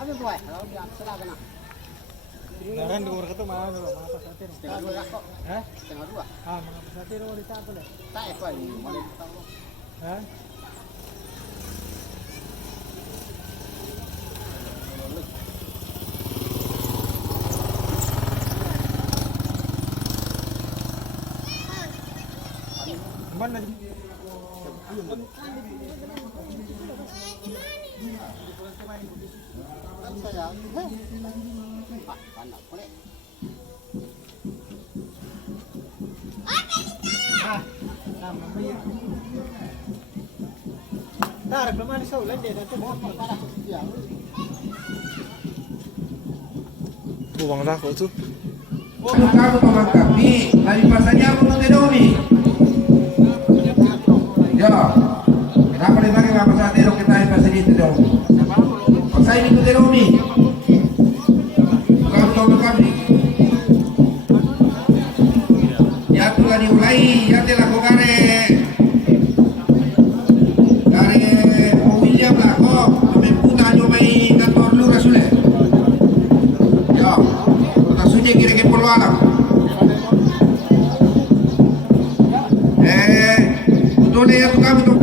Ano ba? Kalau dia selaga na. Daran dua orang itu mana dulu? Mana pasir? Setengah dua kok. Hah? Setengah dua. Ah, mana pasir di sana boleh? Tak apa ini. Boleh tahu. Hah? Mana di? Saya. Pak, panas boleh. Ah, nama dia. Tarik belum ada saulan dia nanti mau Panas dia. buang takut tuh. Kamu teman kami dari pasarnya pun tidak umi. Ya, kenapa dipakai apa saat itu kita di pasar itu dong? Pasar itu tidak umi. Kamu teman kami. Ya tuh diulai, ya dilakukan dari William lah kok, mempunyai nyomai kantor lurah sudah. Ya, kita sudah kira-kira perlu alam. Betul ya tuh kami tuh.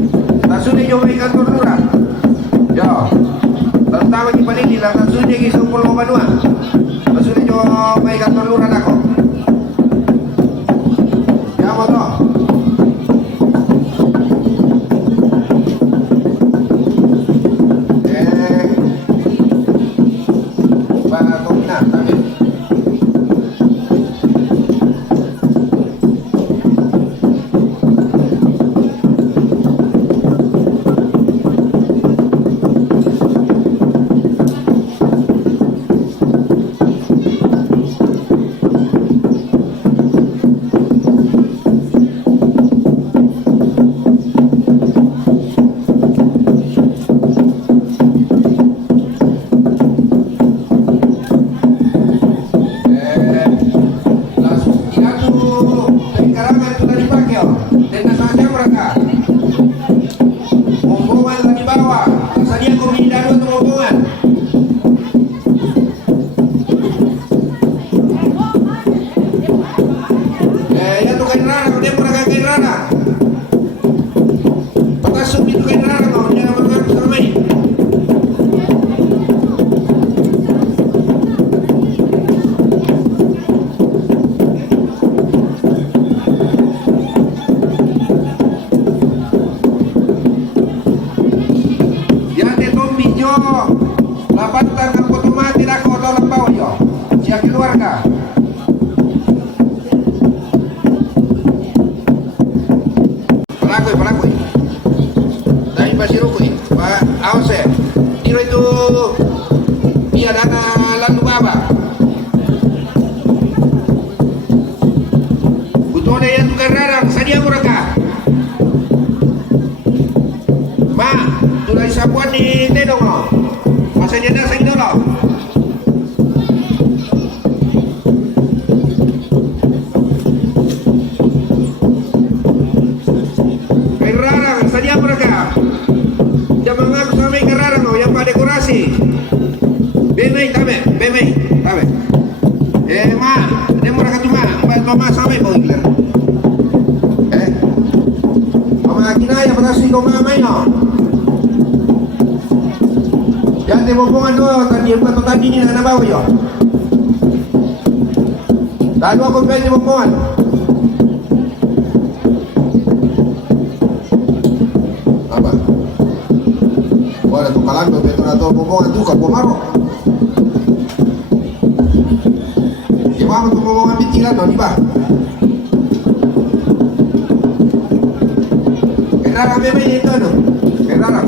Tak sudah nyomai kantor lurah. Ya, tentang di paling lah, tak sudah kisah Pulau Banua. Tak sudah nyomai kantor lurah aku. Ya, betul. Lalu aku pengen di Bogor. malam betul atau ngomongan tuh kau maro. Gimana tuh ngomongan bitilan no nih bah? Kenapa memang itu no? Kenapa?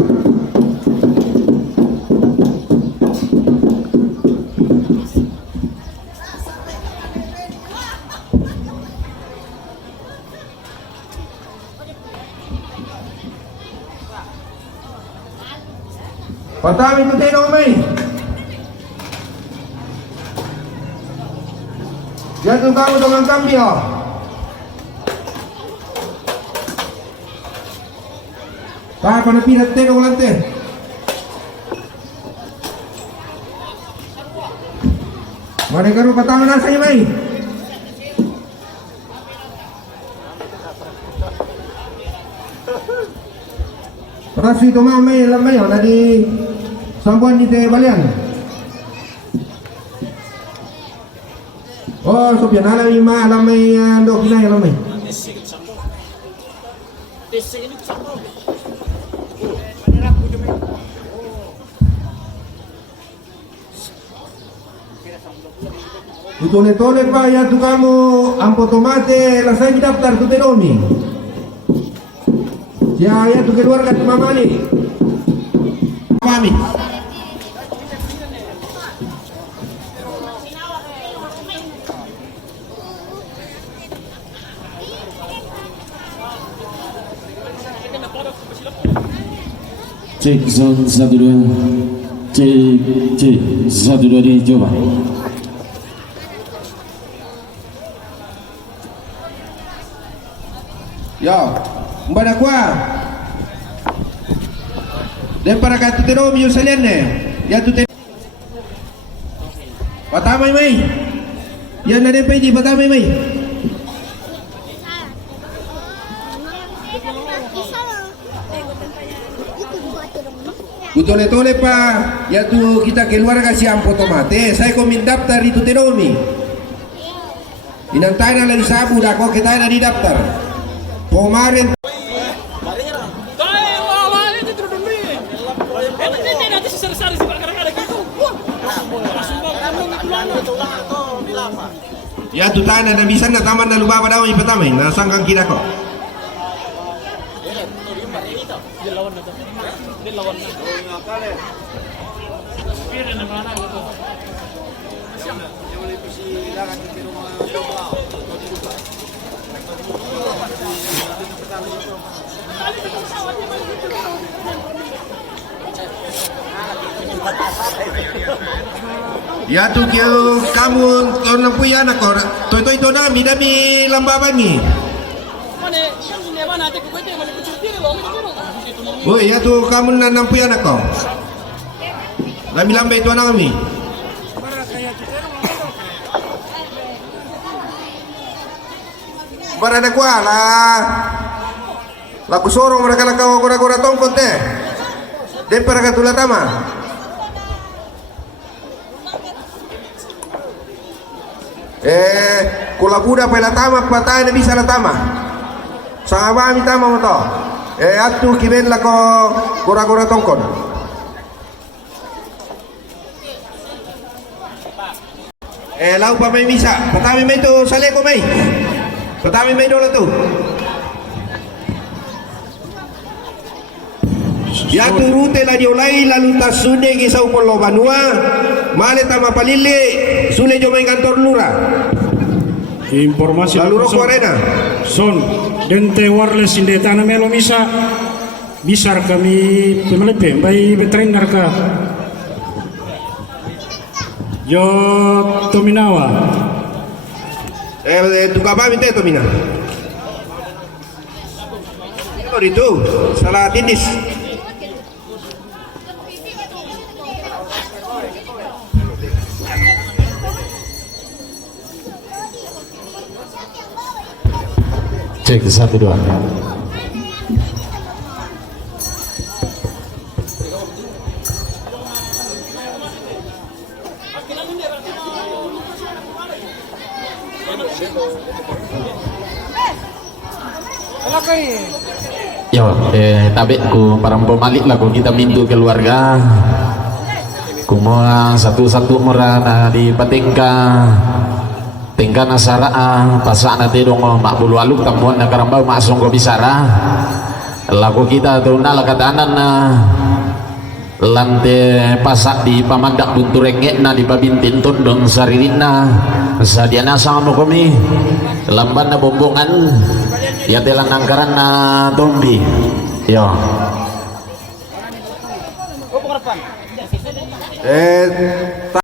Patami tu teno mai. Jatuh kamu dengan kambing. Tak pada pindah teno lantai. Mari karu patami nasi mai. Rasi tu mai lamai tadi. Sambuan di balian. Oh, Sofian ala lima alamay do kinay alamay. Utole-tole pa ya tu kamu ampo tomate lasai di daftar tu teromi. Ya tu keluar kat mamani. Mami. Cek zone 12 cek 12 dicoba. Ya, mbak kuah. Dan para katu tero miyo salian ne. Ya tu Patamay may. Yan na din pwede patamay may. Utole-tole pa, ya tu kita keluar kasih ampo tomate. Saya komin daftar itu teromi. Inantay na lang sabu dah kau kita na di daftar. Kemarin. Ya tu tanah na bisa na taman na lupa pada orang pertama. Nasangkang kita kok. Ya tu kau kamu tahun punya anak kau, toy tu na mi dami lambaban ni. Oh ya tu kamu na punya anak kau, dami lambai tu anak kami. Berada kuah lah kusorong mereka lah kau kura-kura tongkot deh, deh para katulah tama. Kula buda pala tama patay na bisa la tama. Sa awami tama mo to. Atu kiben la ko kura-kura tongkon. Lau pa may misa. Patami may to sale ko may. Patami may dola to. Ya tu rute la diolai lalu tasune ki sa upol banua. Male tama palili sule jo may kantor lura. Informasi lalu roko arena. Son dente wireless inde tanah melo misa bisar kami pemelepe bay veterinar ka yo Tominawa tukang apa minta Tomina itu salah tindis. Cek 1 2. Alakay. Yo, tabi ku parang pumalik lah ku kita mintu keluarga. Kumua satu-satu murana di patingka tingka nasara pasak nanti dong mak bulu aluk tambuan na karambau mak songko bisara laku kita tunal katanan na lante pasak di pamandak bunturengek na di babintin tundong saririna sadiana sama kami lamban na bombongan ya telan angkaran na tombi yo